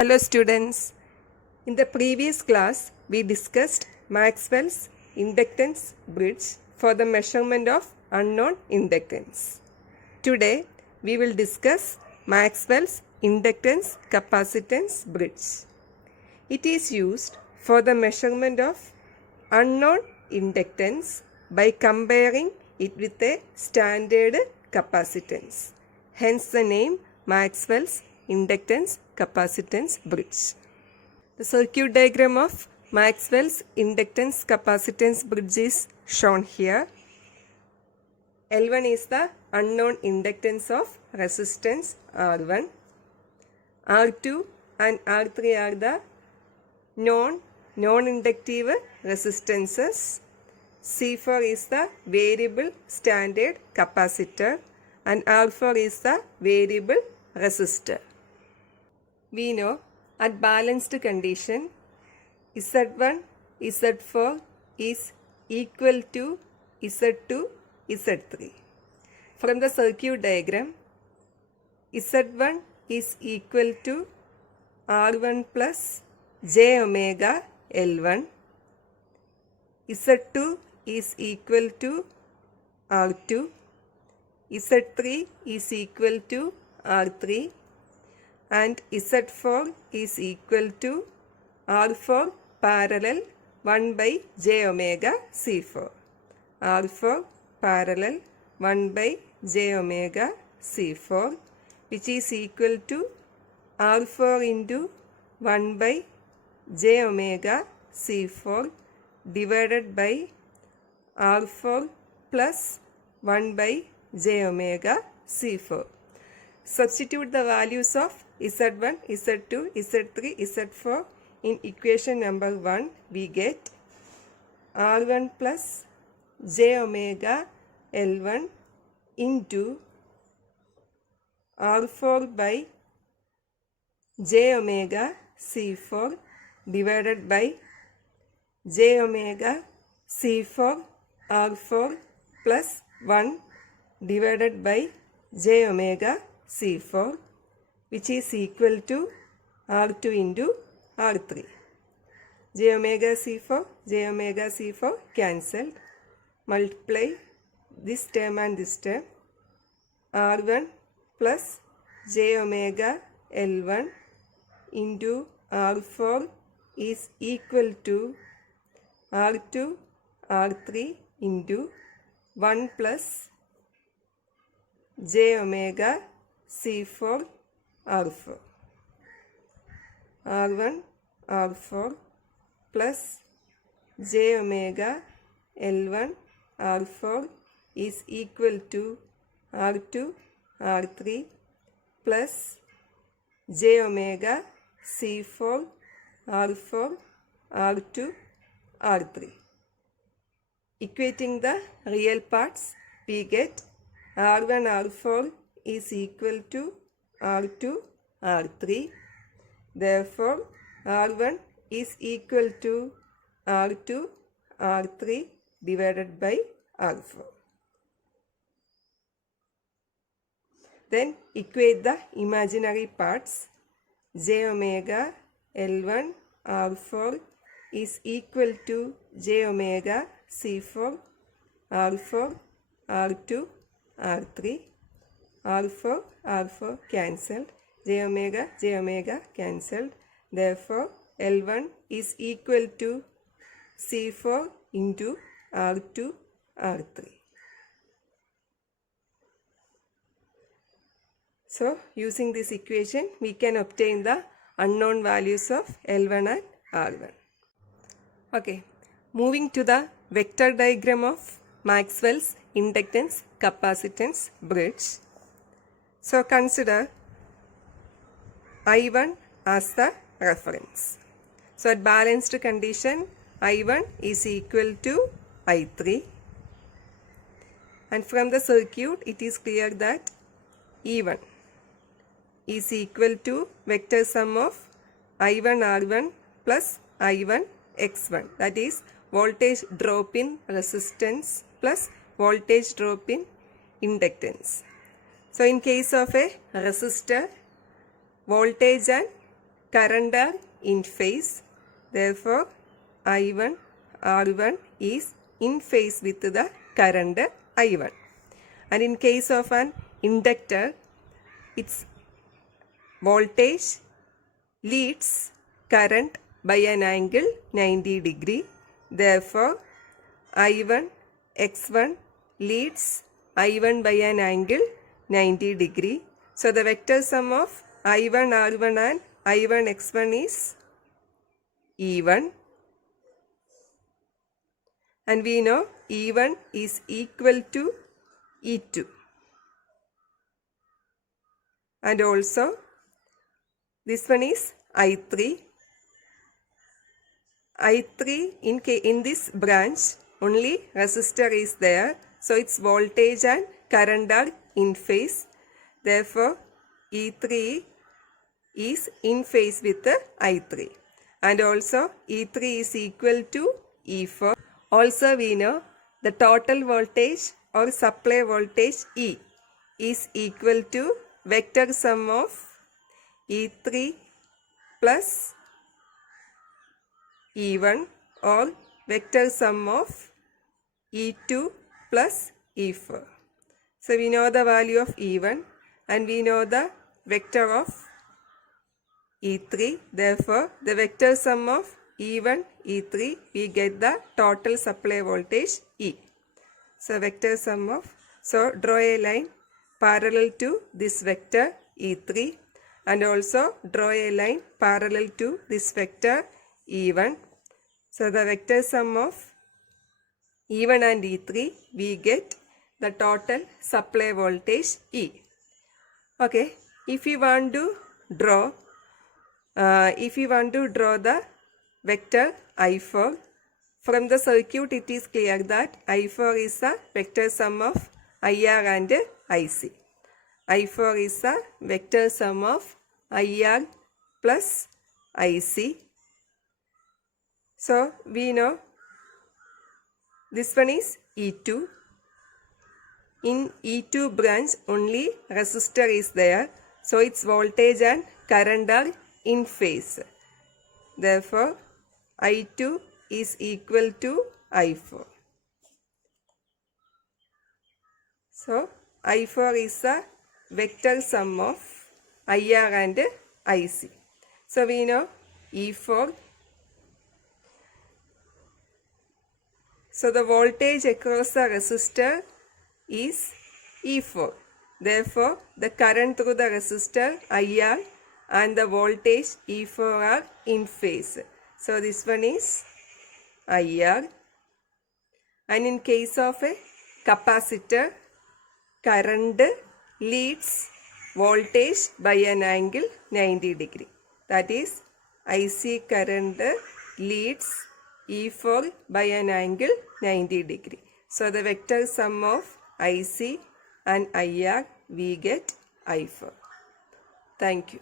Hello students. In the previous class, we discussed Maxwell's inductance bridge for the measurement of unknown inductance. Today, we will discuss Maxwell's inductance capacitance bridge. It is used for the measurement of unknown inductance by comparing it with a standard capacitance. Hence the name Maxwell's inductance capacitance bridge. The circuit diagram of Maxwell's inductance capacitance bridge is shown here. L1 is the unknown inductance of resistance R1. R2 and R3 are the non-inductive resistances. C4 is the variable standard capacitor and R4 is the variable resistor. We know at balanced condition Z1, Z4 is equal to Z2, Z3. From the circuit diagram, Z1 is equal to R1 plus j omega L1. Z2 is equal to R2. Z3 is equal to R3 and Z4 is equal to R4 parallel 1 by j omega C4. R4 parallel 1 by j omega C4, which is equal to R4 into 1 by j omega C4 divided by R4 plus 1 by j omega C4. Substitute the values of Z1, Z2, Z3, Z4 in equation number 1. We get R1 plus j omega L1 into R4 by j omega C4 divided by j omega C4 R4 plus 1 divided by j omega C4, which is equal to R2 into R3. J omega C4 cancelled. Multiply this term and this term. R1 plus j omega L1 into R4 is equal to R2 R3 into 1 plus j omega C4 R4. R1 R4 plus j omega L1 R4 is equal to R2 R3 plus j omega C4 R4 R2 R3. Equating the real parts, we get R1 R4 is equal to R2 R3. Therefore, R1 is equal to R2 R3 divided by R4. Then equate the imaginary parts. J omega L1 R4 is equal to j omega C4 R4 R2 R3. R4 cancelled. J omega cancelled. Therefore, L1 is equal to C4 into R2 R3. So, using this equation, we can obtain the unknown values of L1 and R1. Okay, moving to the vector diagram of Maxwell's inductance capacitance bridge. So, consider I1 as the reference. So, at balanced condition, I1 is equal to I3. And from the circuit, it is clear that E1 is equal to vector sum of I1 R1 plus I1 X1. That is voltage drop in resistance plus voltage drop in inductance. So in case of a resistor, voltage and current are in phase. Therefore, I1 R1 is in phase with the current I1. And in case of an inductor, its voltage leads current by an angle 90 degree. Therefore, I1 X1 leads I1 by an angle 90 degree. So the vector sum of I1 R1 and I1 X1 is E1. And we know E1 is equal to E2. And also this one is I3. I3 in this branch only resistor is there. So its voltage and current are in phase. Therefore, E3 is in phase with the I3. And also E3 is equal to E4. Also we know the total voltage or supply voltage E is equal to vector sum of E3 plus E1 or vector sum of E2 plus E4. So we know the value of E1 and we know the vector of E3. Therefore, the vector sum of E1, E3, we get the total supply voltage E. So vector sum of, so draw a line parallel to this vector E3 and also draw a line parallel to this vector E1. So the vector sum of E1 and E3, we get the total supply voltage E. Okay, if you want to draw the vector I4, from the circuit it is clear that I4 is a vector sum of IR and IC. I4 is a vector sum of IR plus IC. So we know this one is E2. In E2 branch only resistor is there. So its voltage and current are in phase. Therefore, I2 is equal to I4. So, I4 is a vector sum of IR and IC. So, we know E4. So, the voltage across the resistor is E4. Therefore, the current through the resistor IR and the voltage E4 are in phase. So this one is IR. And in case of a capacitor, current leads voltage by an angle 90 degree. That is, IC current leads E4 by an angle 90 degree. So the vector sum of IC and IR, we get I4. Thank you.